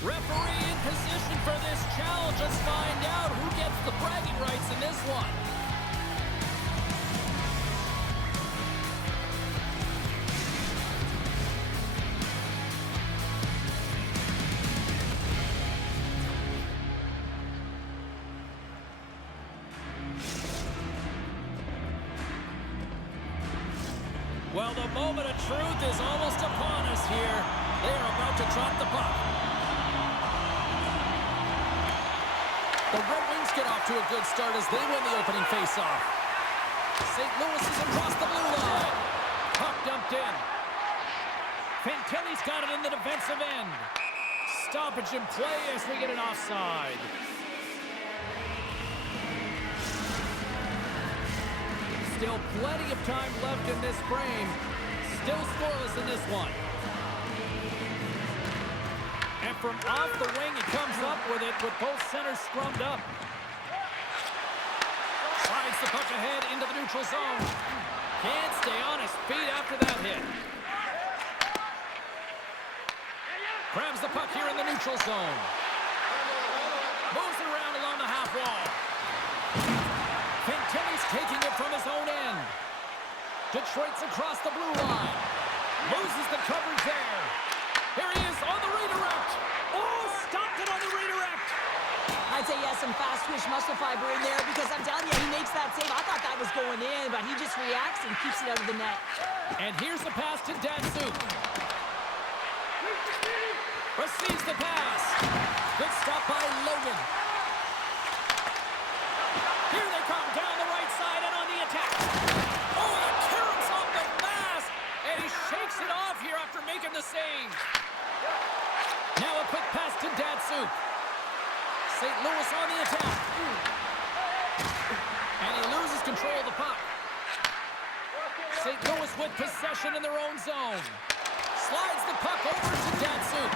Referee in position for this challenge. Let's find out who gets the bragging rights in this one. Well, the moment of truth is almost upon us here. They are about to drop the puck. The Red Wings get off to a good start as they win the opening faceoff. St. Louis is across the blue line. Puck dumped in. Fantilli's got it in the defensive end. Stoppage in play as we get an offside. Still plenty of time left in this frame. Still scoreless in this one. And from off the wing, he comes up with it with both centers scrummed up. Slides the puck ahead into the neutral zone. Can't stay on his feet after that hit. Grabs the puck here in the neutral zone. Moves it around along the half wall. Fantilli's taking it from his own end. Detroit's across the blue line. Loses the coverage there. Here he is on the redirect. Oh, stopped it on the redirect. I'd say he has some fast twitch muscle fiber in there because I'm telling you, he makes that save. I thought that was going in, but he just reacts and keeps it out of the net. And here's the pass to Datsuk. Receives the pass. Good stop by Logan. Here they come down the right side and on the attack. Oh, the clearance off the mask. And he shakes it off here after making the save. Now a quick pass to Datsuk. St. Louis on the attack. And he loses control of the puck. St. Louis with possession in their own zone. Slides the puck over to Datsuk.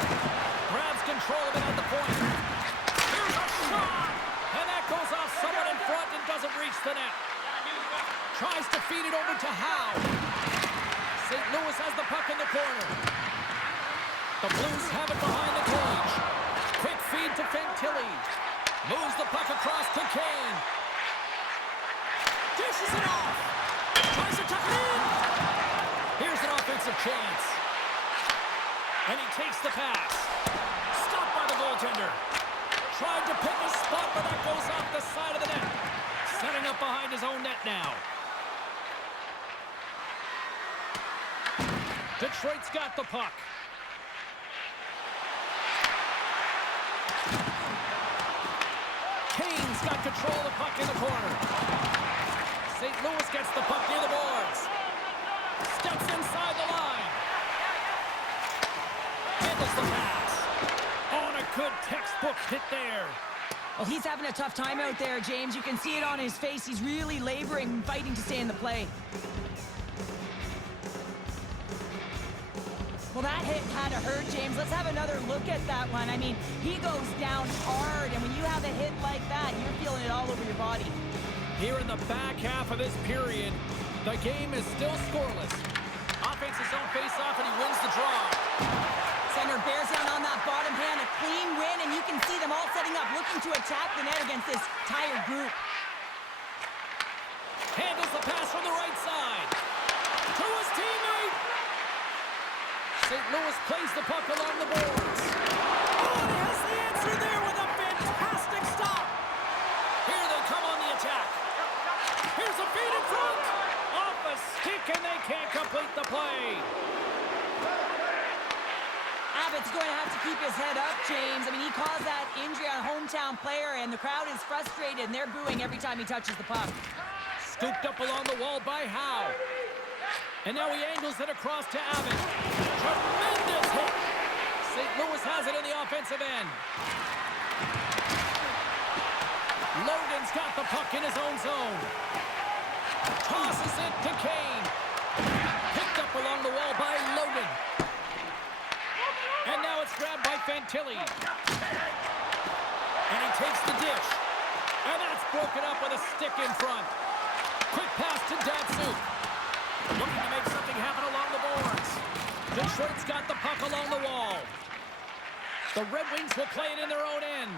Grabs control of it at the point. Here's a shot. And that goes off someone in front and doesn't reach the net. Tries to feed it over to Howe. St. Louis has the puck in the corner. The Blues have it behind the cage. Quick feed to Fantilli. Moves the puck across to Kane. Dishes it off. Tries to tuck it in. Here's an offensive chance. And he takes the pass. Stopped by the goaltender. Tried to pick a spot, but that goes off the side of the net. Setting up behind his own net now. Detroit's got the puck. Kane's got control of the puck in the corner. St. Louis gets the puck near the boards. Steps inside the line. Handles the pass. On a good textbook hit there. Well, he's having a tough time out there, James. You can see it on his face. He's really laboring, fighting to stay in the play. Well, that hit had to hurt, James. Let's have another look at that one. I mean, he goes down hard, and when you have a hit like that, you're feeling it all over your body. Here in the back half of this period, the game is still scoreless. Offense his own face-off, and he wins the draw. Center bears down on that bottom hand, a clean win, and you can see them all setting up, looking to attack the net against this tired group. Handles the pass from the right side. To his teammate. St. Louis plays the puck along the boards. Oh, and he has the answer there with a fantastic stop. Here they come on the attack. Here's a feed in front. Off a stick, and they can't complete the play. Abbott's going to have to keep his head up, James. I mean, he caused that injury on a hometown player, and the crowd is frustrated, and they're booing every time he touches the puck. Scooped up along the wall by Howe. And now he angles it across to Abbott. Tremendous hit. St. Louis has it in the offensive end. Logan's got the puck in his own zone. Tosses it to Kane. Picked up along the wall by Logan. And now it's grabbed by Fantilli. And he takes the dish. And that's broken up with a stick in front. Quick pass to Datsuk. Looking to make something happen along the boards. Detroit's got the puck along the wall. The Red Wings will play it in their own end.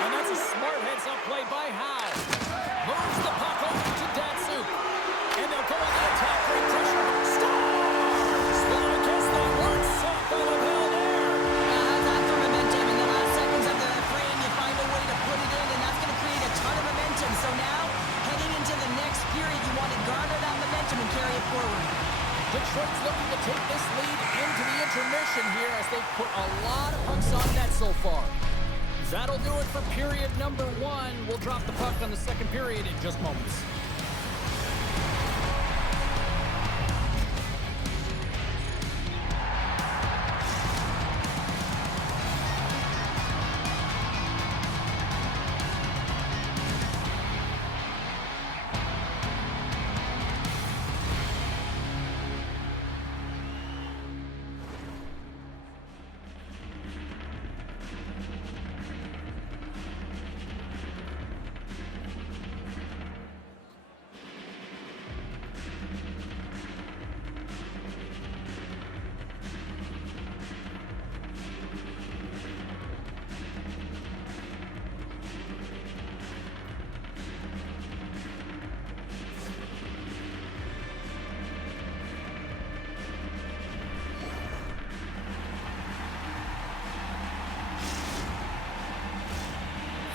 And that's a smart heads-up play by Howe. Moves the puck over to Datsuk. And they'll go on the attack. Great pressure. Stars! Well, I guess they weren't soft by the bell there. How's that for momentum? In the last seconds of the frame, you find a way to put it in, and that's going to create a ton of momentum. So now, heading into the next period, you want to garner that momentum and carry it forward. Detroit's looking to take this lead into the intermission here as they've put a lot of pucks on net so far. That'll do it for period number 1. We'll drop the puck on the second period in just moments.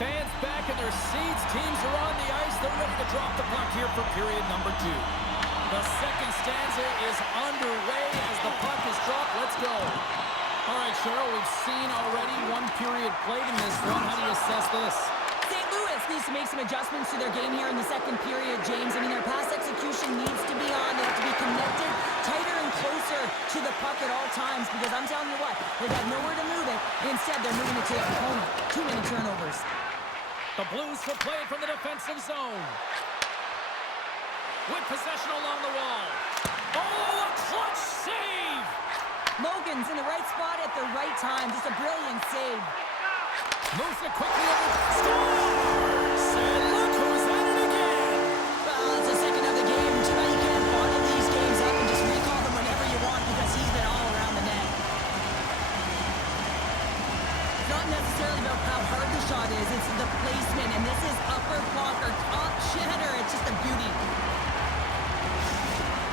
Fans back in their seats. Teams are on the ice. They're ready to drop the puck here for period number 2. The second stanza is underway as the puck is dropped. Let's go. All right, Cheryl, we've seen already one period played in this one. How do you assess this? St. Louis needs to make some adjustments to their game here in the second period, James. I mean, their pass execution needs to be on. They have to be connected tighter and closer to the puck at all times because I'm telling you what, they've got nowhere to move it. Instead, they're moving it to their opponent. Too many turnovers. The Blues will play it from the defensive zone. With possession along the wall. Oh, a clutch save! Logan's in the right spot at the right time. Just a brilliant save. Moves it quickly over. Scores! And look who's at it again! Well, it's the second of the game. Too bad you can't bottle these games up and just recall them whenever you want because he's been all around the net. It's not necessarily about how hard the shot is. It's the placement. And this is upper blocker, top cheddar. It's just a beauty.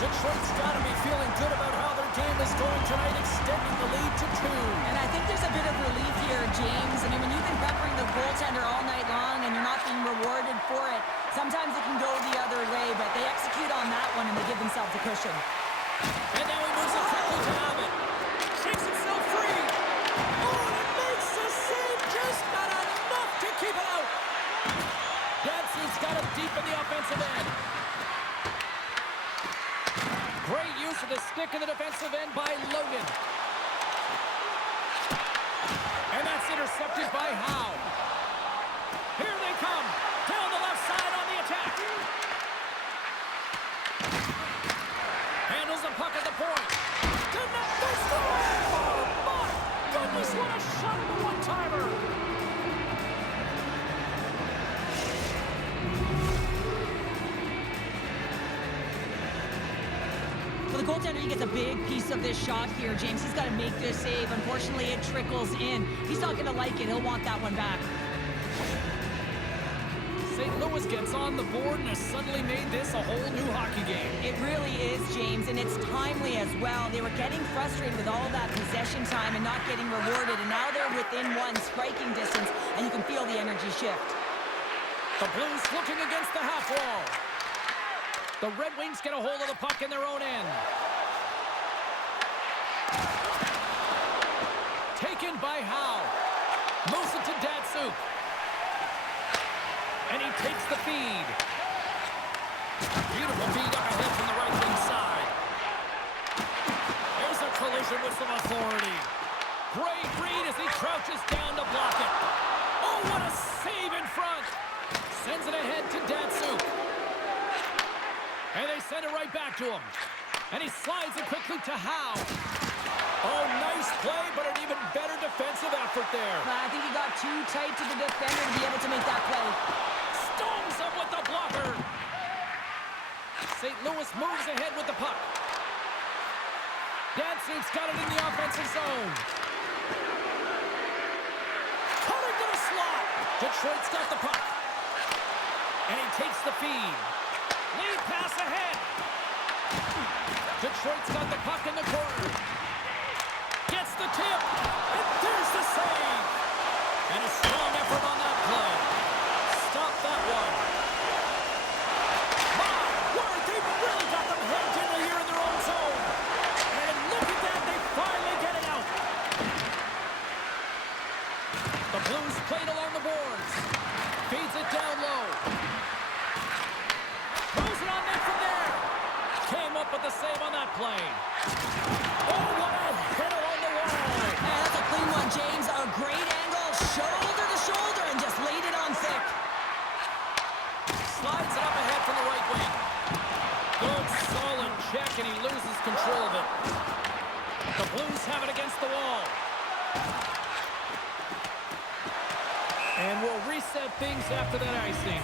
Detroit's got to be feeling good about how their game is going tonight, extending the lead to 2. And I think there's a bit of relief here, James. I mean, when you've been peppering the goaltender all night long and you're not being rewarded for it, sometimes it can go the other way, but they execute on that one and they give themselves a cushion. And now he moves it quickly to Abbott. Shakes himself free. Oh, and it makes the save. Just not enough to keep it out. Datsuk's got it deep in the offensive end. Great use of the stick in the defensive end by Logan. And that's intercepted by Howe. Here they come. Down the left side on the attack. Handles the puck at the point. Connect the score! Oh, my goodness, what a shot of a one-timer. The goaltender, he gets a big piece of this shot here, James. He's got to make this save. Unfortunately, it trickles in. He's not going to like it. He'll want that one back. St. Louis gets on the board and has suddenly made this a whole new hockey game. It really is, James, and it's timely as well. They were getting frustrated with all that possession time and not getting rewarded, and now they're within one striking distance, and you can feel the energy shift. The Blues looking against the half wall. The Red Wings get a hold of the puck in their own end. Taken by Howe. Moves it to Datsuk. And he takes the feed. Beautiful feed up ahead from the right wing side. There's a collision with some authority. Great read as he crouches down to block it. Oh, what a save in front. Sends it ahead to Datsuk. And they send it right back to him. And he slides it quickly to Howe. Oh, nice play, but an even better defensive effort there. I think he got too tight to the defender to be able to make that play. Stones him with the blocker. St. Louis moves ahead with the puck. Datsuk's got it in the offensive zone. Cutting to the slot. Detroit's got the puck. And he takes the feed. Lead pass ahead. Detroit's got the puck in the corner. Gets the tip. And there's the save. And a strong effort on that play. Stop that one. My word, they've really got them hemmed in here in their own zone. And look at that, they finally get it out. The Blues played along the boards. Feeds it down low. Throws it on net from there. Came up with the save on that play. Oh, what a hit along the wall. Yeah, that's a clean one, James. A great angle, shoulder to shoulder, and just laid it on thick. Slides it up ahead from the right wing. Good, solid check, and he loses control of it. The Blues have it against the wall. And we'll reset things after that icing.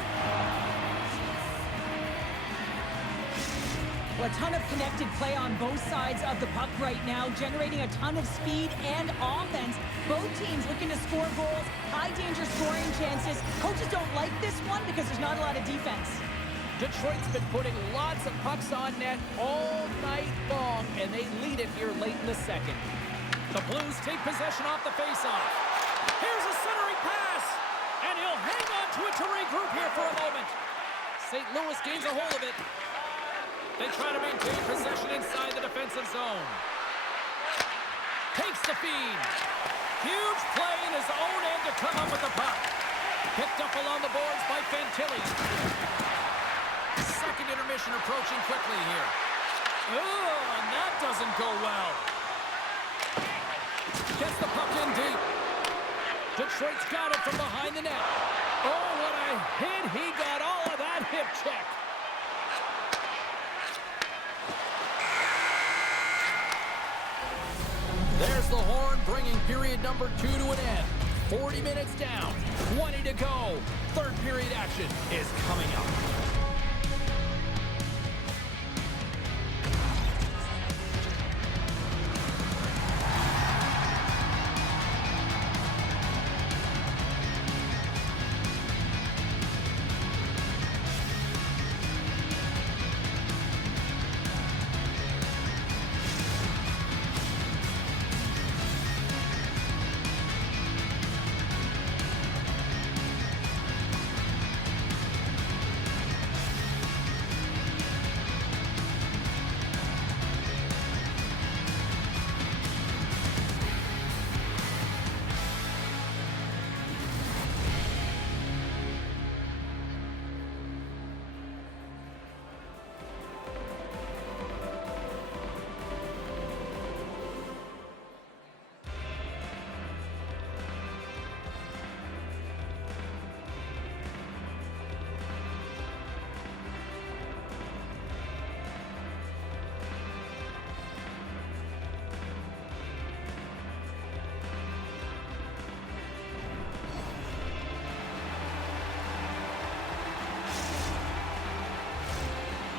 Well, a ton of connected play on both sides of the puck right now, generating a ton of speed and offense. Both teams looking to score goals, high-danger scoring chances. Coaches don't like this one because there's not a lot of defense. Detroit's been putting lots of pucks on net all night long, and they lead it here late in the second. The Blues take possession off the faceoff. Here's a centering pass, and he'll hang on to it to regroup here for a moment. St. Louis gains a hold of it. They try to maintain possession inside the defensive zone. Takes the feed. Huge play in his own end to come up with the puck. Picked up along the boards by Fantilli. Second intermission approaching quickly here. Oh, and that doesn't go well. Gets the puck in deep. Detroit's got it from behind the net. Oh, what a hit. He got all of that hip check. There's the horn, bringing period number 2 to an end. 40 minutes down, 20 to go. Third period action is coming up.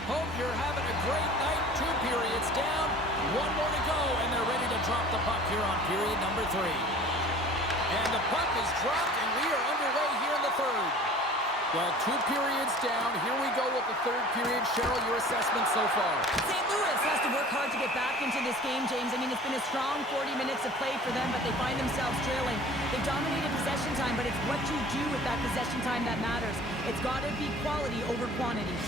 Hope you're having a great night. 2 periods down, 1 more to go, and they're ready to drop the puck here on period number 3. And the puck is dropped, and we are underway here in the third. Well, 2 periods down. Here we go with the third period. Cheryl, your assessment so far? St. Louis has to work hard to get back into this game, James. I mean, it's been a strong 40 minutes of play for them, but they find themselves trailing. They've dominated possession time, but it's what you do with that possession time that matters. It's got to be quality over quantity.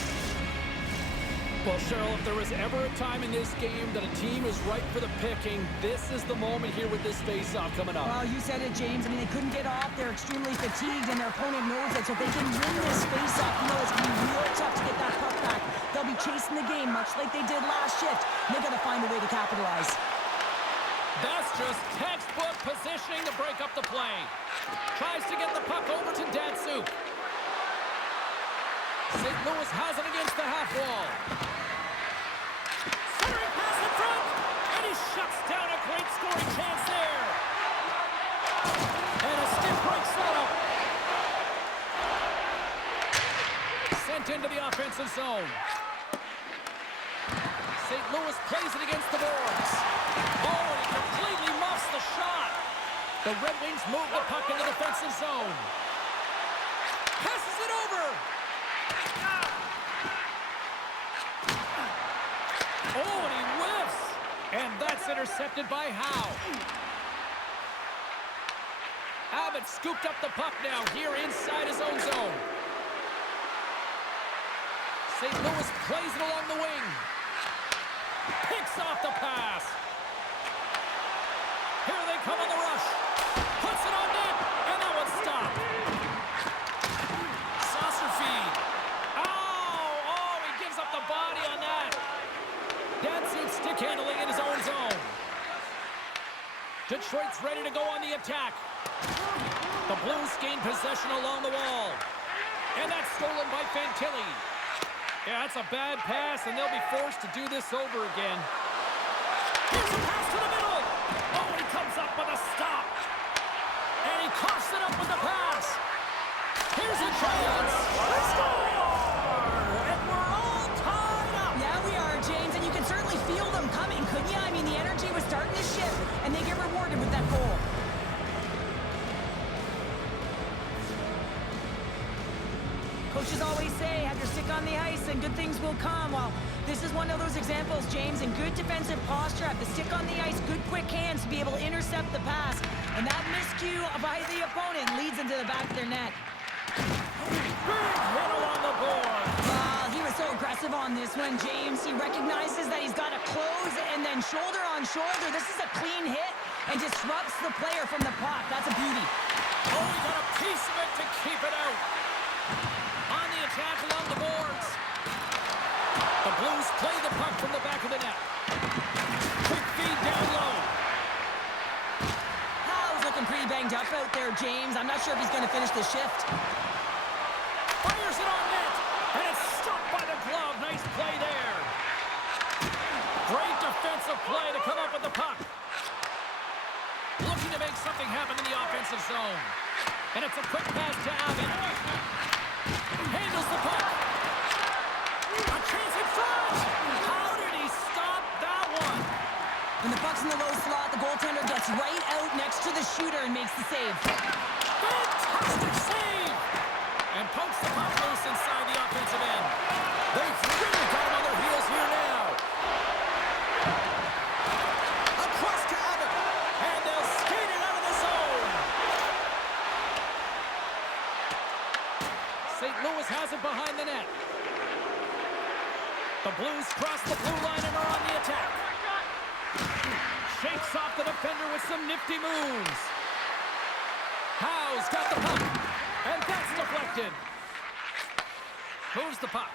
Well, Cheryl, if there was ever a time in this game that a team is ripe for the picking, this is the moment here with this face-off coming up. Well, you said it, James. I mean, they couldn't get off. They're extremely fatigued, and their opponent knows it. So if they can win this face-off, you know it's going to be real tough to get that puck back. They'll be chasing the game, much like they did last shift. And they've got to find a way to capitalize. That's just textbook positioning to break up the play. Tries to get the puck over to Datsuk. St. Louis has it against the half wall. Centering pass in front, and he shuts down a great scoring chance there. And a stiff break setup. Sent into the offensive zone. St. Louis plays it against the boards. Oh, and he completely muffs the shot. The Red Wings move the puck in the defensive zone. Passes it over. Oh, and he whiffs. And that's intercepted by Howe. Abbott scooped up the puck now here inside his own zone. St. Louis plays it along the wing. Picks off the pass. Here they come on the rush. Puts it on net, and that one's stopped. Saucer feed. Oh, he gives up the body on that. Datsuk stick handling in his own zone. Detroit's ready to go on the attack. The Blues gain possession along the wall. And that's stolen by Fantilli. Yeah, that's a bad pass, and they'll be forced to do this over again. Here's a pass to the middle. Oh, he comes up with a stop. And he coughs it up with the pass. Here's a chance. They score! And we're all tied up. Yeah, we are, James, and you can certainly feel them coming, couldn't you? I mean, the energy was starting to shift, and they get rewarded with that goal. Coaches always say, have your stick on the ice and good things will come. Well, this is one of those examples, James, in good defensive posture. Have the stick on the ice, good quick hands to be able to intercept the pass. And that miscue by the opponent leads into the back of their net. Big hit along the board. He was so aggressive on this one, James. He recognizes that he's got to close and then shoulder on shoulder. This is a clean hit and disrupts the player from the puck. That's a beauty. Oh, he got a piece of it to keep it out. On the attack along the boards. The Blues play the puck from the back of the net. Quick feed down low. Howe's looking pretty banged up out there, James. I'm not sure if he's going to finish the shift. Fires it on net. And it's stopped by the glove. Nice play there. Great defensive play to come up with the puck. Looking to make something happen in the offensive zone. And it's a quick pass to Abbott. Handles the puck. A chance in front. How did he stop that one? When the puck's in the low slot, the goaltender gets right out next to the shooter and makes the save. Fantastic save. And pokes the puck loose inside the offensive end. They've really got him on their heels here now. Across to Abbott. And they'll skate it out of the zone. St. Louis has it behind the net. The Blues cross the blue line and are on the attack. Shakes off the defender with some nifty moves. Howe's got the puck. And that's deflected. Moves the puck.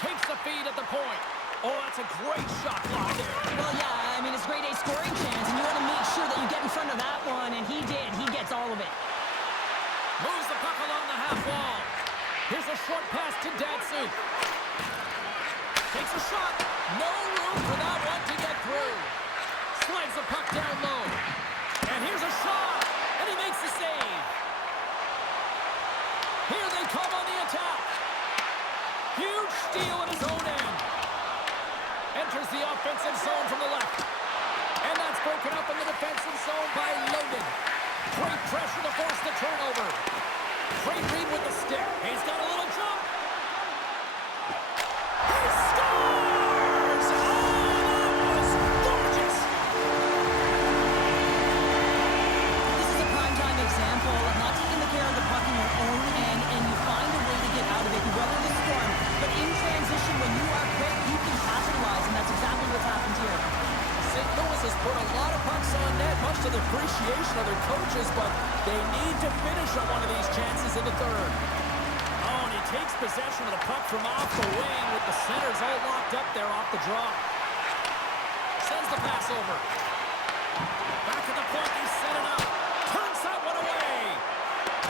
Takes the feed at the point. Oh, that's a great shot block there. Well, yeah, I mean, it's grade A scoring chance, and you want to make sure that you get in front of that one, and he did. He gets all of it. Moves the puck along the half wall. Here's a short pass to Datsuk. Takes a shot. No room for that one to get through. Slides the puck down low. And here's a shot. And he makes the save. Here they come on the attack. Huge steal at his own end. Enters the offensive zone from the left. And that's broken up in the defensive zone by Logan. Great pressure to force the turnover. Great read with the stick. He's got a little jump. He scores! Oh, that was gorgeous! This is a primetime example of not taking the care of the puck in your own end, and you find a way to get out of it. You weather the storm, but in transition, when you are quick, you can capitalize, and that's exactly what's happened here. St. Louis has put a lot of pucks on net, much to the appreciation of their coaches, but they need to finish on one of these chances in the third. Oh, and he takes possession of the puck from off the wing with the centers all locked up there off the draw. Sends the pass over. Back at the point, he set it up. Turns that one away.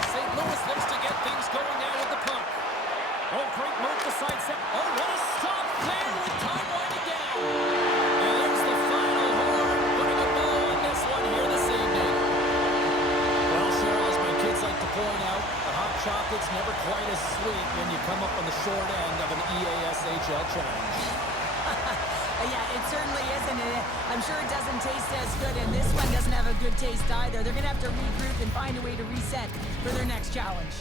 St. Louis looks to get things going now with the puck. Oh, great move to sidestep. Oh, what a stop there with time winding down. And there's the final horn, putting a bow on this one here this evening. Well, Cheryl, as my kids like to point out, the hot chocolate's never quite as sweet when you come up on the short end of an EASHL challenge. Yeah, it certainly isn't. I'm sure it doesn't taste as good, and this one doesn't have a good taste either. They're going to have to regroup and find a way to reset for their next challenge.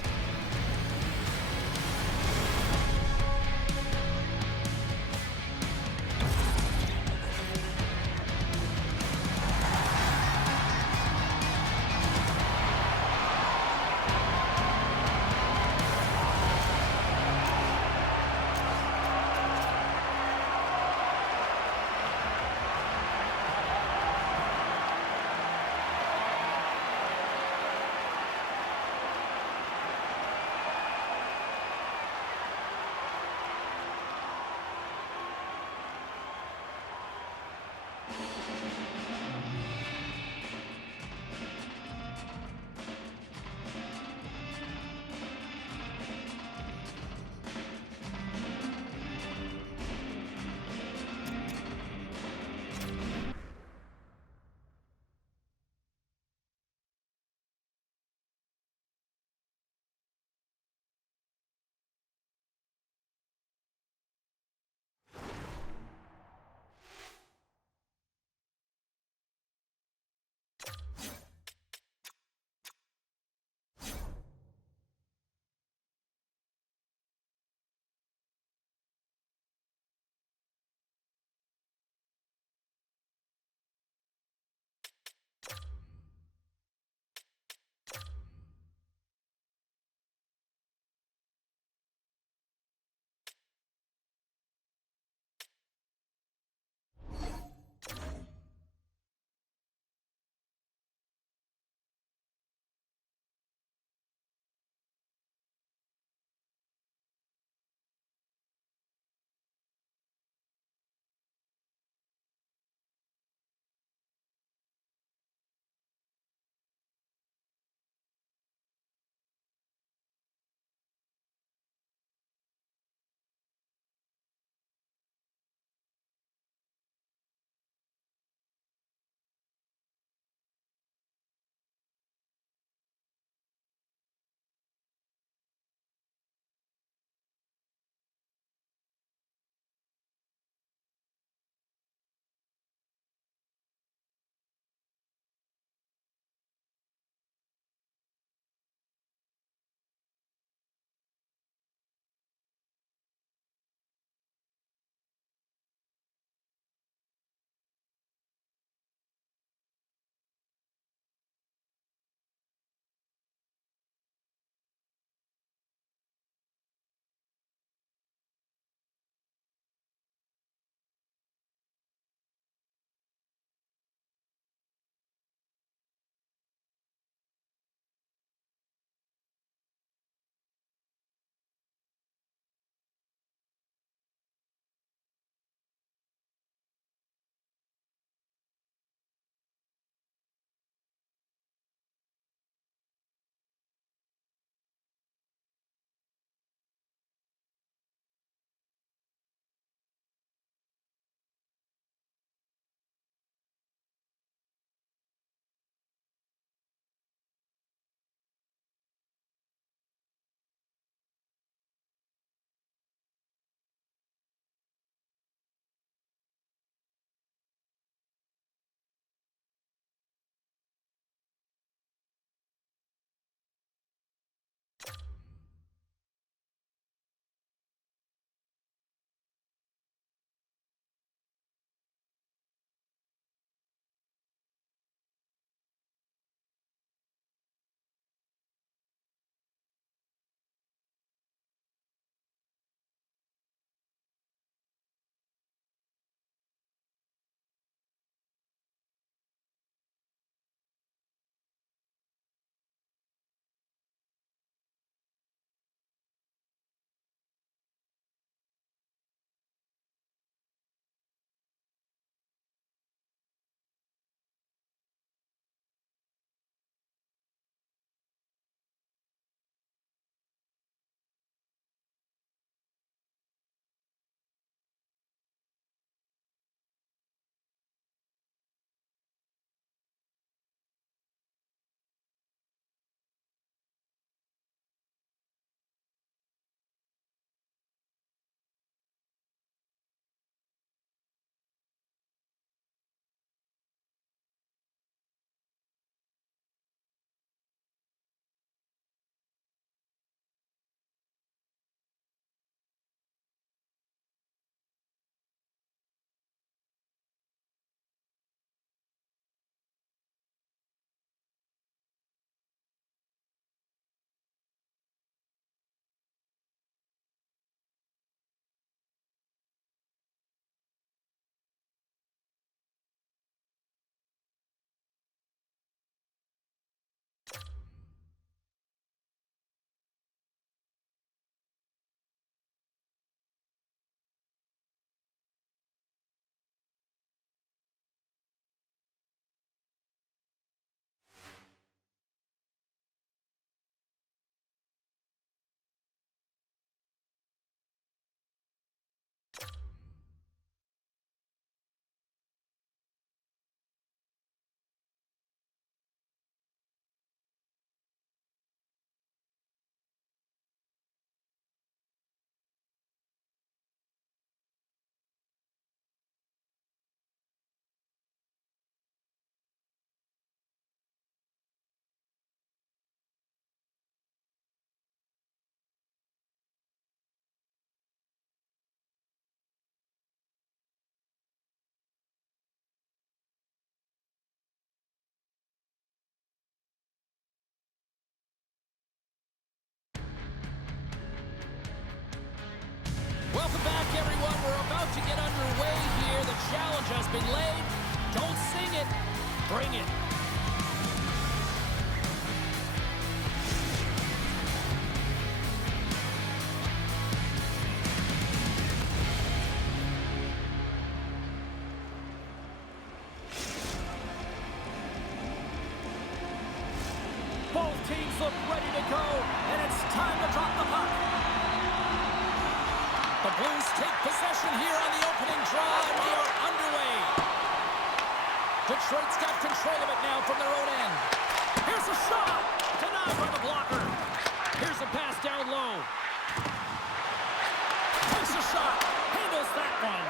has been laid. Don't sing it. Bring it. Both teams look ready to go, and it's time to drop the puck. The Blues take possession here on the opening draw, and we are underway. Detroit's got control of it now from their own end. Here's a shot! Denied by the blocker. Here's a pass down low. Takes a shot. Handles that one.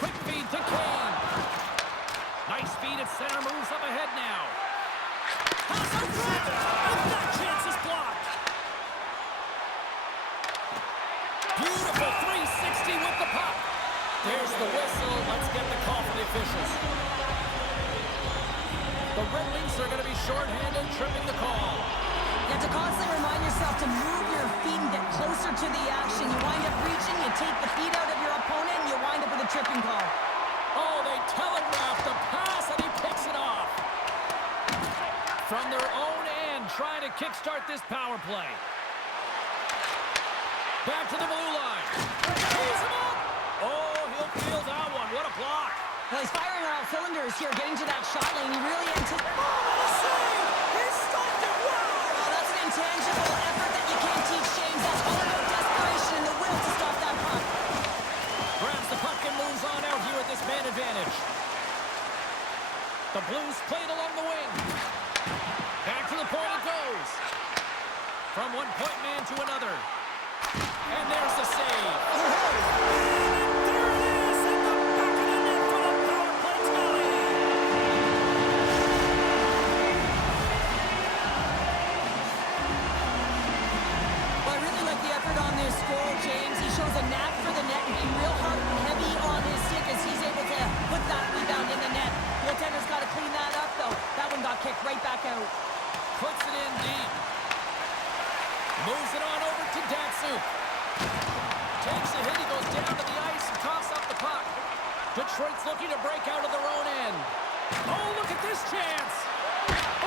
Quick feed to Kane. Nice feed at center. Moves up ahead now. Pass out front! And that chance is blocked. Beautiful 360 with the puck. There's the whistle. Let's get the call from the officials. The Red Wings are going to be shorthanded, tripping the call. You have to constantly remind yourself to move your feet and get closer to the action. You wind up reaching, you take the feet out of your opponent, and you wind up with a tripping call. Oh, they telegraph the pass, and he picks it off. From their own end, trying to kickstart this power play. Back to the blue line. Tees him up. Oh, he'll feel that one. What a block. Well, he's firing on all cylinders here, getting to that shot lane. He really anticipated. Oh, what a save! He stopped it. Wow! Oh, that's an intangible effort that you can't teach, James. That's all about desperation and the will to stop that puck. Grabs the puck and moves on out here at this man advantage. The Blues played along the wing. Back to the point it goes. From one point man to another. And there's the save. Oh. James, he shows a knack for the net and being real hard and heavy on his stick as he's able to put that rebound in the net. Goaltender's got to clean that up, though. That one got kicked right back out. Puts it in deep. Moves it on over to Datsuk. Takes a hit, he goes down to the ice and coughs up the puck. Detroit's looking to break out of their own end. Oh, look at this chance!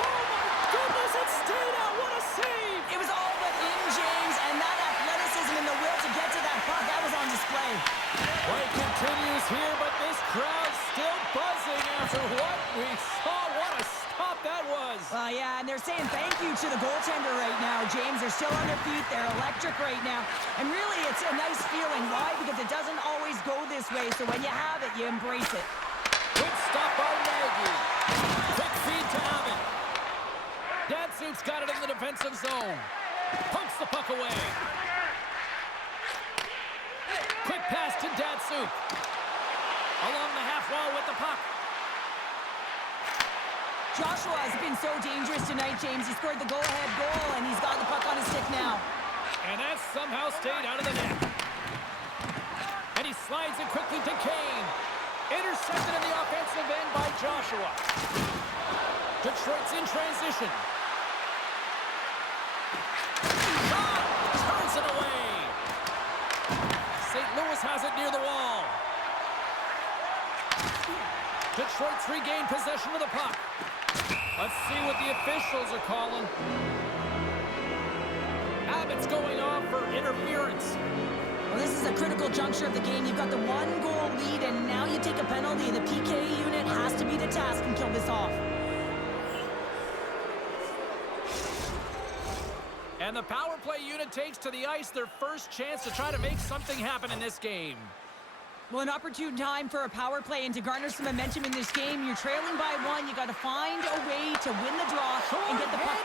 Oh my goodness, it stayed out! What a save! It was all but in, James, and that athleticism and the will to get to that puck, that was on display. Play continues here, but this crowd's still buzzing after what we saw. What a stop that was! Yeah, and they're saying thank you to the goaltender right now, James. They're still on their feet. They're electric right now. And really, it's a nice feeling. Why? Because it doesn't always go this way, so when you have it, you embrace it. Good stop by Nagy. Quick feed to Abbott. Datsuk's got it in the defensive zone. Punks the puck away. Quick pass to Datsuk. Along the half wall with the puck. Joshua has been so dangerous tonight, James. He scored the go-ahead goal, and he's got the puck on his stick now. And that somehow stayed out of the net. And he slides it quickly to Kane. Intercepted in the offensive end by Joshua. Detroit's in transition. Shot! Turns it away. St. Louis has it near the wall. Detroit's regained possession of the puck. Let's see what the officials are calling. Abbott's going off for interference. Well, this is a critical juncture of the game. You've got the one-goal lead, and now you take a penalty. The PK unit has to be the task and kill this off. And the power play unit takes to the ice their first chance to try to make something happen in this game. Well, an opportune time for a power play and to garner some momentum in this game. You're trailing by one. You got to find a way to win the draw and get the puck.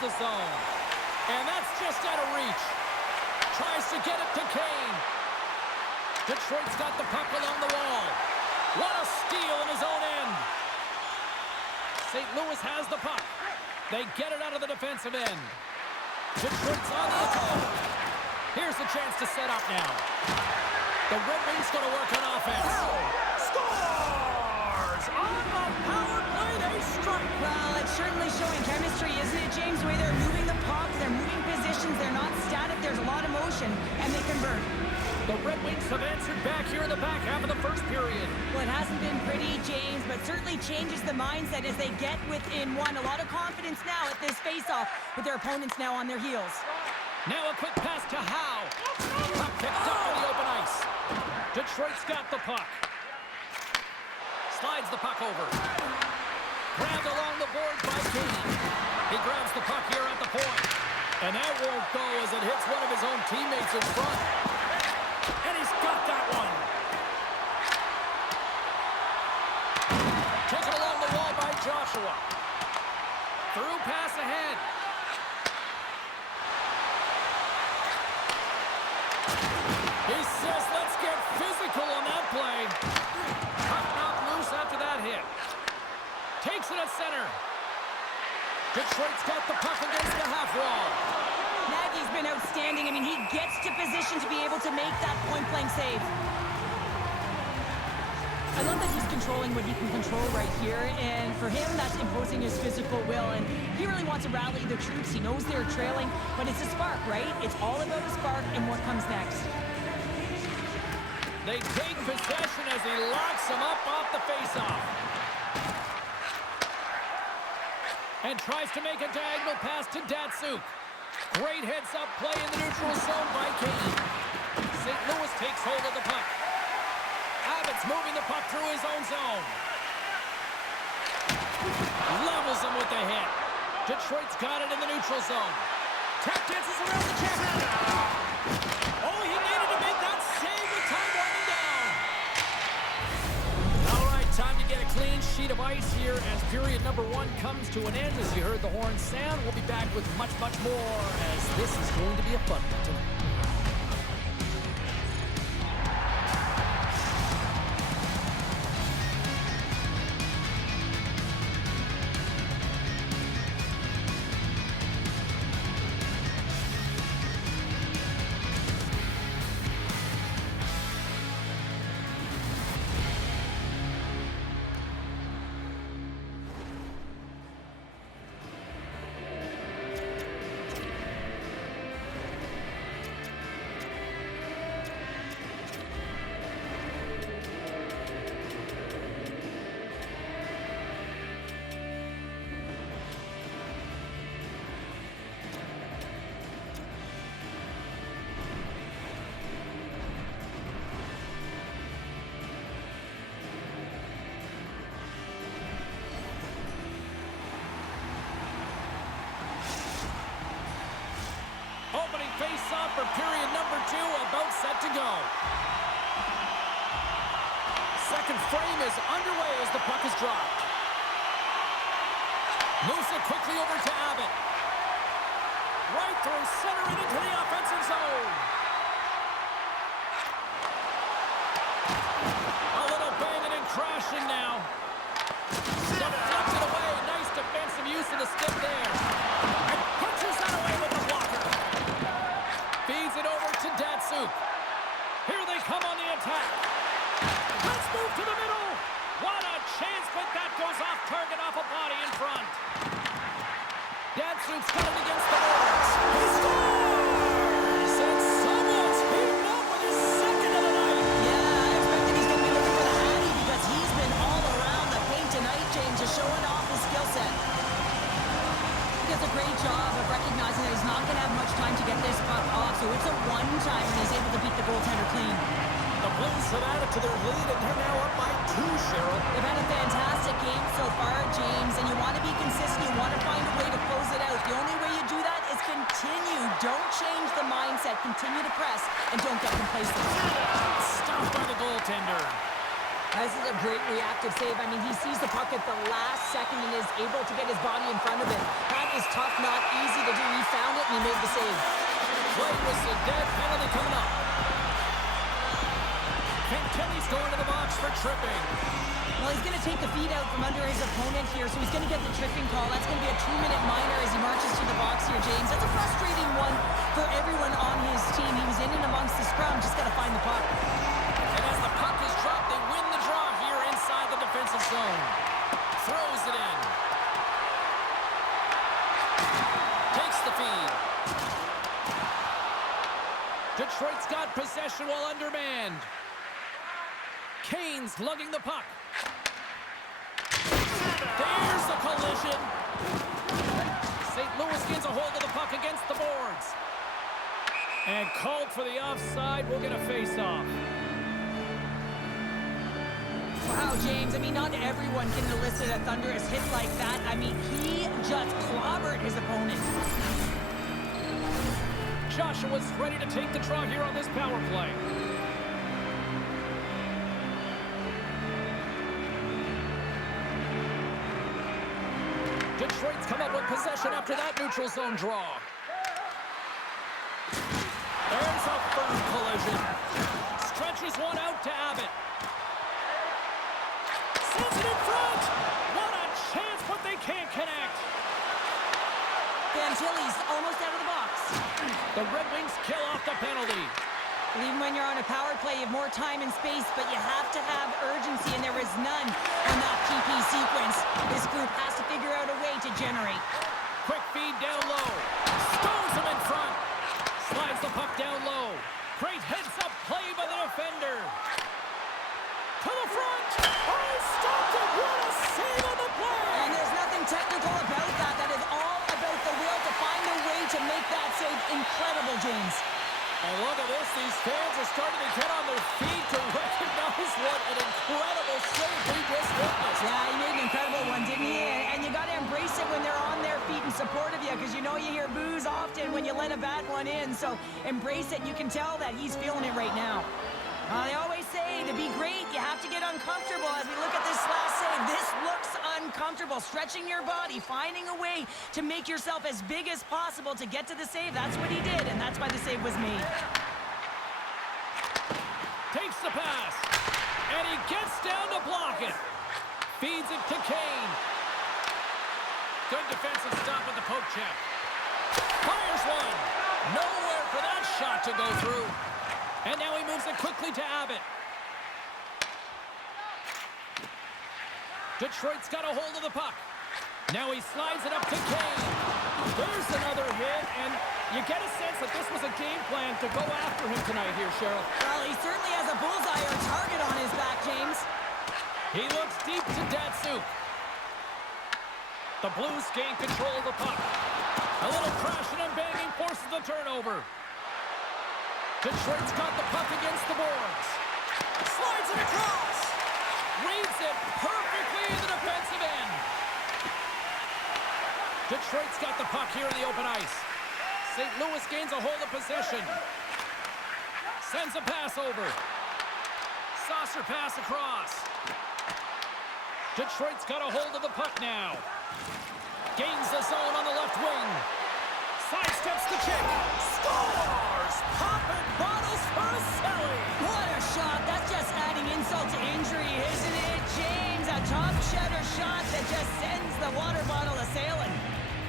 The zone. And that's just out of reach. Tries to get it to Kane. Detroit's got the puck along the wall. What a steal in his own end. St. Louis has the puck. They get it out of the defensive end. Detroit's on the attack. Here's the chance to set up now. The Red Wings going to work on offense. Scores! On the power play, they strike. Well, it's certainly showing chemistry, isn't it, James? The way they're moving the puck, they're moving positions, they're not static, there's a lot of motion, and they convert. The Red Wings have answered back here in the back half of the first period. Well, it hasn't been pretty, James, but certainly changes the mindset as they get within one. A lot of confidence now at this face-off with their opponents now on their heels. Now a quick pass to Howe. Puck picked up on the open ice. Detroit's got the puck. Slides the puck over. Grabbed along the boards by Kane. He grabs the puck here at the point. And that won't go as it hits one of his own teammates in front. And he's got that one. Taken along the wall by Joshua. Through pass ahead. He says, let's get physical on that play. Puck knocked loose after that hit. Takes it at center. Detroit's got the puck against the half wall. Nagy's been outstanding. I mean, he gets to position to be able to make that point-blank save. I love that he's controlling what he can control right here, and for him, that's imposing his physical will, and he really wants to rally the troops. He knows they're trailing, but it's a spark, right? It's all about a spark and what comes next. They take possession as he locks him up off the faceoff. And tries to make a diagonal pass to Datsuk. Great heads-up play in the neutral zone by Kane. St. Louis takes hold of the puck. Abbott's moving the puck through his own zone. Levels him with the hit. Detroit's got it in the neutral zone. Tap dances around the check. Oh, he needed to make that save with time winding down. All right, time to get a clean sheet of ice here as period number 1 comes to an end. As you heard the horn sound, we'll be back with much, much more as this is going to be a fun one tonight. Opening face-off for period number 2, about set to go. Second frame is underway as the puck is dropped. Moves it quickly over to Abbott. Right through center and into the offensive zone. A little banging and crashing now. Deflected away. Nice defensive use of the stick there. And punches that away with the blocker. Feeds it over to Datsuk. Here they come on the attack. Let's move to the middle. What a chance, but that goes off target off a body in front. Datsuk's got it against the boards. He scores! And someone's heating up with his second of the night. Yeah, I expect that he's going to be looking for the Hattie because he's been all around the paint tonight, James, just showing off his skill set. He does a great job of recognizing that he's not going to have much time to get this puck off, so it's a one-time and he's able to beat the goaltender clean. The Blues have added to their lead, and they're now up by 2, Cheryl. They've had a fantastic game so far, James, and you want to be consistent. You want to find a way to close it out. The only way you do that is continue. Don't change the mindset. Continue to press, and don't get complacent. Stopped by the goaltender. This is a great reactive save. I mean, he sees the puck at the last second and is able to get his body in front of it. That is tough, not easy to do. He found it, and he made the save. Play whistle, dead penalty coming up. Kelly's going to the box for tripping. Well, he's going to take the feet out from under his opponent here, so he's going to get the tripping call. That's going to be a 2-minute minor as he marches to the box here, James. That's a frustrating one for everyone on his team. He was in and amongst the scrum, just got to find the puck. And as the puck is dropped, they win the draw here inside the defensive zone. Throws it in. Takes the feed. Detroit's got possession while undermanned. Kane's lugging the puck. There's the collision. St. Louis gains a hold of the puck against the boards. And called for the offside. We'll get a face-off. Wow, James, I mean, not everyone can elicit a thunderous hit like that. I mean, he just clobbered his opponent. Joshua's ready to take the draw here on this power play. Detroit's come up with possession after that neutral zone draw. There's a firm collision. Stretches one out to Abbott. Sends it in front. What a chance, but they can't connect. Fantilli's almost out of the box. The Red Wings kill off the penalty. Well, even when you're on a power play, you have more time and space, but you have to have urgency, and there is none on that PP sequence. This group has to figure out a way to generate. Quick feed down low. Stones him in front. Slides the puck down low. Great heads-up play by the defender. To the front. Oh, he stopped it. What a save on the play. And there's nothing technical about that. That is all about the will to find a way to make that save incredible, James. And look at this. These fans are starting to get on their feet to recognize what an incredible save we just witnessed. Yeah, he made an incredible one, didn't he? And you got to embrace it when they're on their feet in support of you, because you know you hear boos often when you let a bad one in. So embrace it. You can tell that he's feeling it right now. They always say to be great, you have to get uncomfortable. As we look at this last save, this looks uncomfortable. Stretching your body, finding a way to make yourself as big as possible to get to the save. That's what he did, and that's why the save was made. Takes the pass, and he gets down to block it. Feeds it to Kane. Good defensive stop with the poke check. Fires one. Nowhere for that shot to go through. And now he moves it quickly to Abbott. Detroit's got a hold of the puck. Now he slides it up to Kane. There's another hit, and you get a sense that this was a game plan to go after him tonight here, Cheryl. Well, he certainly has a bullseye or a target on his back, James. He looks deep to Datsuk. The Blues gain control of the puck. A little crashing and banging forces the turnover. Detroit's got the puck against the boards. Slides it across. Reads it perfectly in the defensive end. Detroit's got the puck here in the open ice. St. Louis gains a hold of possession. Sends a pass over. Saucer pass across. Detroit's got a hold of the puck now. Gains the zone on the left wing. Sidesteps the kick. Scores! Popping bottles for Selly. What a shot. That's just adding insult to injury, isn't it, James? A top cheddar shot that just sends the water bottle a-sailing.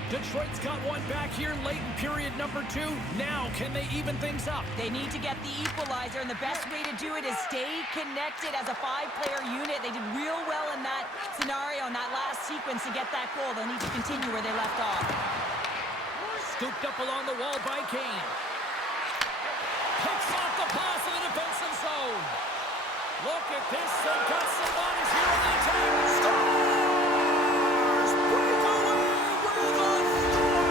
Detroit's got one back here late in period number 2. Now, can they even things up? They need to get the equalizer, and the best way to do it is stay connected as a 5-player unit. They did real well in that scenario, in that last sequence to get that goal. They'll need to continue where they left off. Scooped up along the wall by Kane. Picks off the pass in the defensive zone. Look at this. They've got some bodies here on the attack. Scores! Breakaway with a score!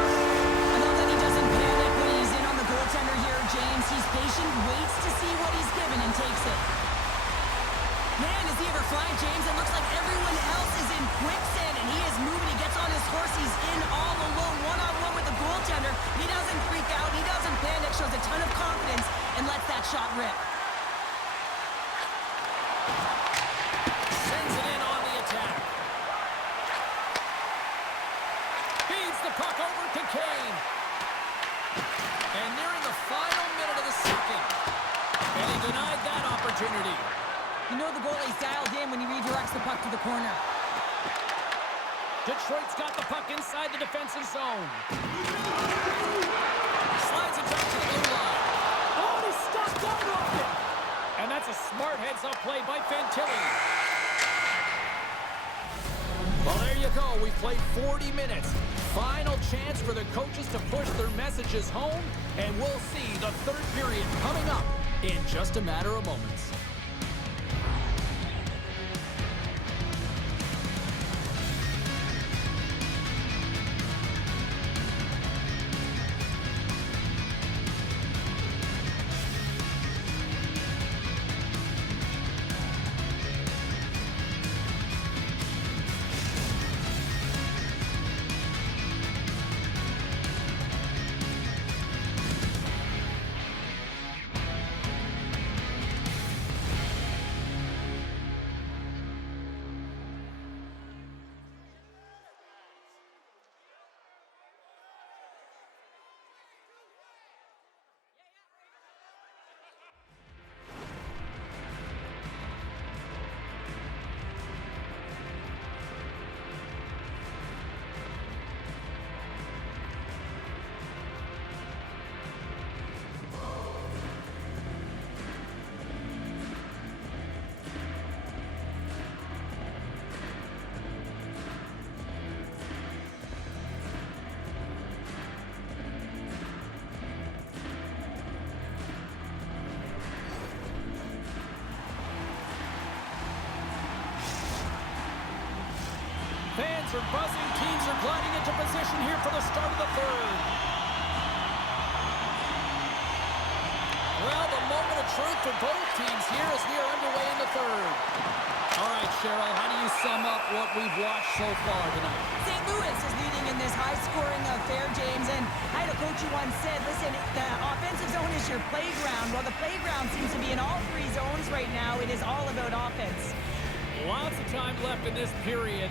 I love that he doesn't panic when he's in on the goaltender here, James. He's patient, waits to see what he's given, and takes it. Man, is he ever flying, James? It looks like everyone else is in quicksand, and he is moving. He gets on his horse. He's in all alone, one-on-one with the goaltender. He doesn't freak out. He doesn't panic. Shows a ton of confidence and lets that shot rip. Sends it in on the attack. Feeds the puck over to Kane. And nearing the final minute of the second. And he denied that opportunity. You know the goalie's dialed in when he redirects the puck to the corner. Detroit's got the puck inside the defensive zone. Slides it back to the blue line. Oh, and he stopped out of it. And that's a smart heads-up play by Fantilli. Well, there you go. We've played 40 minutes. Final chance for the coaches to push their messages home, and we'll see the third period coming up in just a matter of moments. Fans are buzzing. Teams are gliding into position here for the start of the third. Well, the moment of truth for both teams here as we are underway in the third. All right, Cheryl, how do you sum up what we've watched so far tonight? St. Louis is leading in this high-scoring affair, James, and I had a coach who once said, listen, the offensive zone is your playground. Well, the playground seems to be in all three zones right now. It is all about offense. Lots of time left in this period.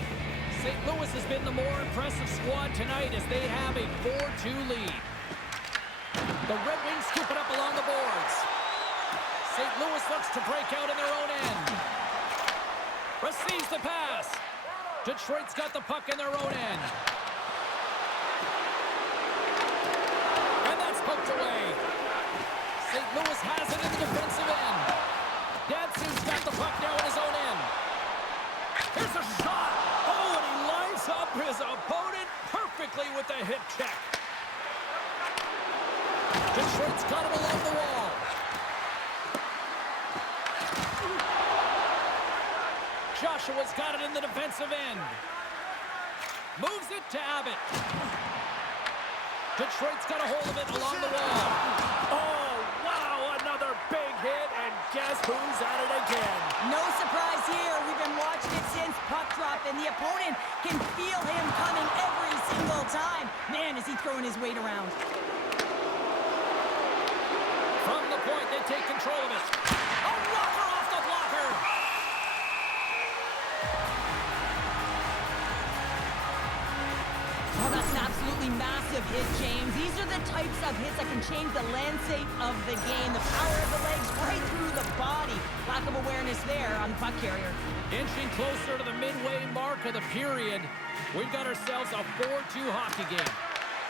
St. Louis has been the more impressive squad tonight as they have a 4-2 lead. The Red Wings scoop it up along the boards. St. Louis looks to break out in their own end. Receives the pass. Detroit's got the puck in their own end. And that's poked away. St. Louis has it in the defensive end. Datsun's got the puck now in his own end. Here's a shot. Oh, and he lines up his opponent perfectly with the hip check. Detroit's got him along the wall. Joshua's got it in the defensive end. Moves it to Abbott. Detroit's got a hold of it along the wall. Oh, wow, another big hit, and guess who's at it again? No surprise here. We've been watching it since puck drop, and the opponent can feel him coming every single time. Man, is he throwing his weight around. From the point, they take control of it. A rocker off the blocker. Oh, that's an absolutely massive hit, James. These are the types of hits that can change the landscape of the game. The power of the legs right through the body. Lack of awareness there on the puck carrier. Inching closer to the midway mark of the period, we've got ourselves a 4-2 hockey game.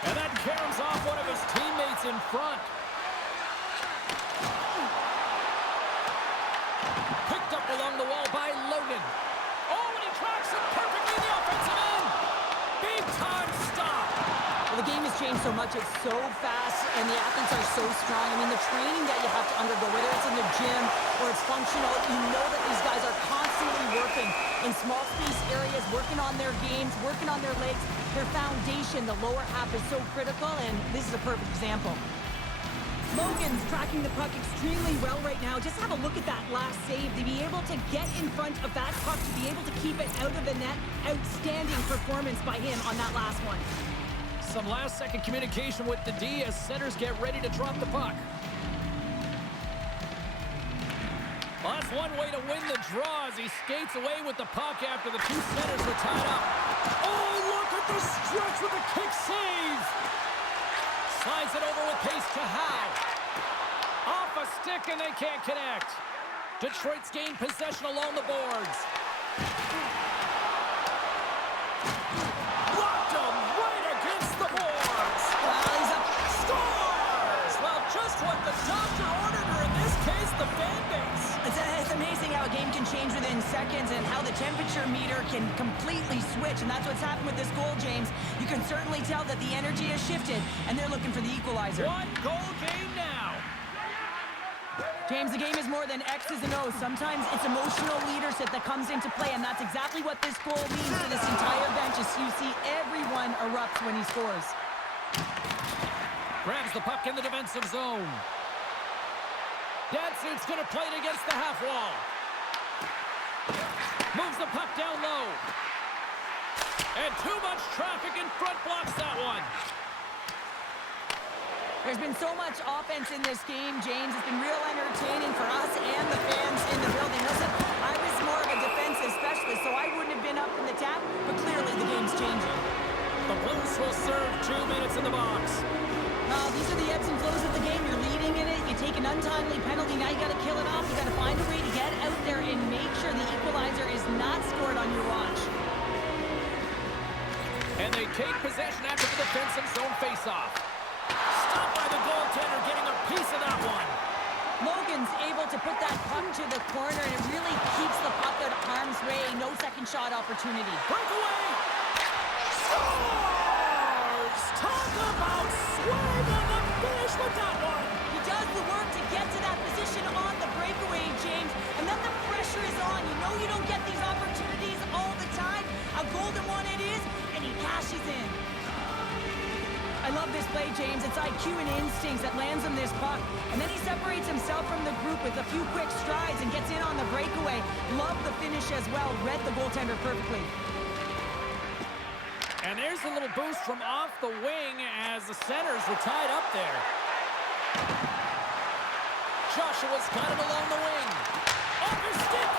And that caroms off one of his teammates in front. Picked up along the wall by Logan. Oh, and he tracks it perfectly in the offensive end. Big time stop. Well, the game has changed so much. It's so fast, and the athletes are so strong. I mean, the training that you have to undergo, whether it's in the gym or it's functional, you know that these guys are constantly working in small space areas, working on their games, working on their legs. Their foundation, the lower half, is so critical, and this is a perfect example. Logan's tracking the puck extremely well right now. Just have a look at that last save. To be able to get in front of that puck, to be able to keep it out of the net, outstanding performance by him on that last one. Some last-second communication with the D as centers get ready to drop the puck. Well, that's one way to win the draw as he skates away with the puck after the two centers were tied up. Oh, look at the stretch with a kick save! Slides it over with pace to Howe. Off a stick and they can't connect. Detroit's gained possession along the boards. Blocked him right against the boards. Well, he's up. Scores! Well, just what the doctor ordered, or in this case, the fan base. It's amazing how a game can change within seconds and how the temperature meter can completely switch, and that's what's happened with this goal, James. You can certainly tell that the energy has shifted, and they're looking for the equalizer. One-goal game now. James, the game is more than X's and O's. Sometimes it's emotional leadership that comes into play, and that's exactly what this goal means to this entire bench. As you see, everyone erupts when he scores. Grabs the puck in the defensive zone. Datsyuk's going to play it against the half wall. Moves the puck down low. And too much traffic in front blocks that one. There's been so much offense in this game, James. It's been real entertaining for us and the fans in the building. Listen, I was more of a defensive specialist, so I wouldn't have been up in the tap, but clearly the game's changing. The Blues will serve 2 minutes in the box. These are the ebbs and flows of the game. You're leading in it. You take an untimely penalty. Now you got to kill it off. You got to find a way to get out there and make sure the equalizer is not scored on your watch. And they take possession after the defensive zone faceoff. Stopped by the goaltender, getting a piece of that one. Logan's able to put that puck to the corner, and it really keeps the puck out of harm's way. No second shot opportunity. Breakaway! Scores! Talk about swing on the finish with that one. He does the work to get to that position on the breakaway, James, and then the pressure is on. You know you don't get these opportunities all the time. A golden one it is, and he cashes in. I love this play, James. It's IQ and instincts that lands him this puck. And then he separates himself from the group with a few quick strides and gets in on the breakaway. Love the finish as well. Read the goaltender perfectly. And there's a little boost from off the wing as the centers were tied up there. Joshua's got it along the wing. Off his stick!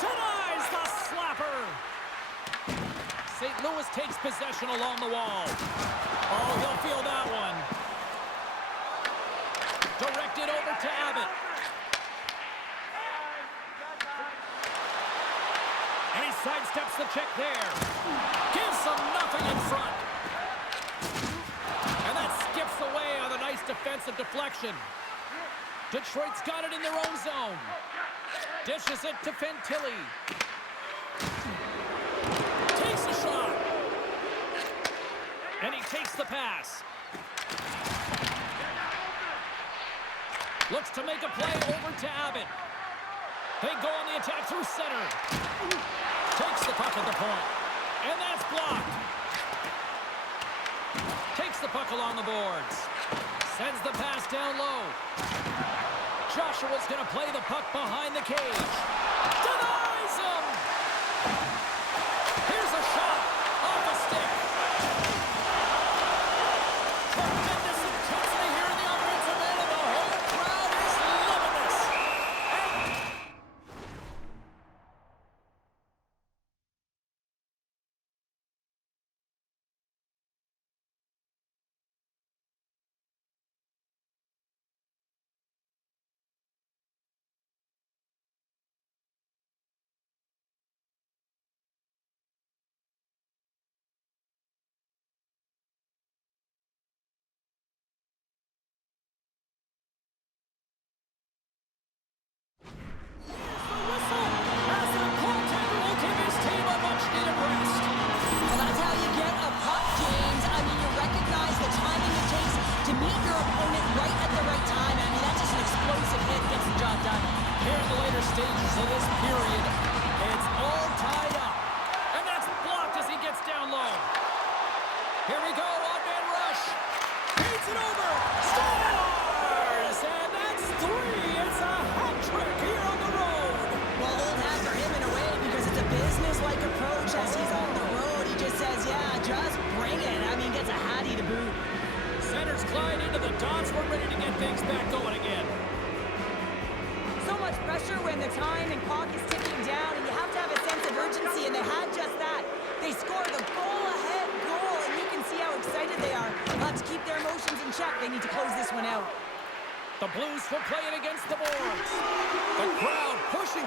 Denies the slapper! St. Louis takes possession along the wall. Oh, he'll feel that one. Directed over to Abbott. And he sidesteps the check there. Gives them nothing in front. And that skips away on a nice defensive deflection. Detroit's got it in their own zone. Dishes it to Fantilli. Takes a shot. And he takes the pass. Looks to make a play over to Abbott. They go on the attack through center. Takes the puck at the point. And that's blocked. Takes the puck along the boards. Sends the pass down low. Joshua's going to play the puck behind the cage. Denies him! Here's a shot off the stick. Tremendous intensity here in the offensive end, and the whole crowd is loving this. Stages of this period, it's all tied up. And that's blocked as he gets down low. Here we go, odd-man rush. Beats it over. Scores! And that's 3. It's a hat trick here on the road. Well, old hat for him in a way because it's a business-like approach as he's on the road. He just says, yeah, just bring it. I mean, gets a hattie to boot. Centers glide into the dots. We're ready to get things back going again. So much pressure when the time and clock is ticking down, and you have to have a sense of urgency, and they had just that. They score the goal-ahead goal, and you can see how excited they are. They'll have to keep their emotions in check. They need to close this one out. The Blues will play it against the boards. The crowd pushes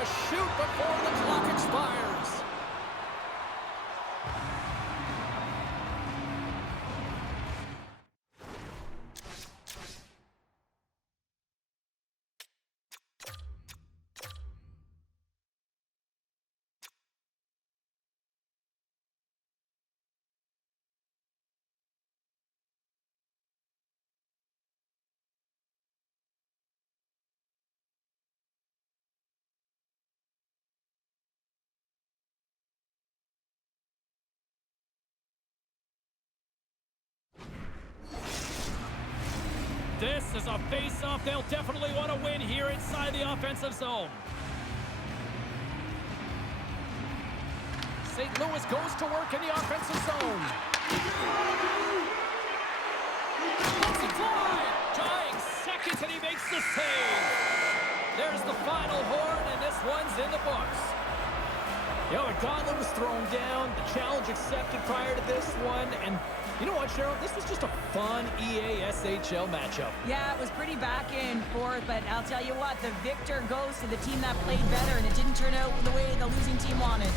to shoot before the clock expires. This is a face-off they'll definitely want to win here inside the offensive zone. St. Louis goes to work in the offensive zone. Let's it fly! Tying seconds, and he makes the save. There's the final horn, and this one's in the books. Yo, a gauntlet was thrown down, the challenge accepted prior to this one, and you know what, Cheryl? This was just a fun EASHL matchup. Yeah, it was pretty back and forth, but I'll tell you what, the victor goes to the team that played better, and it didn't turn out the way the losing team wanted.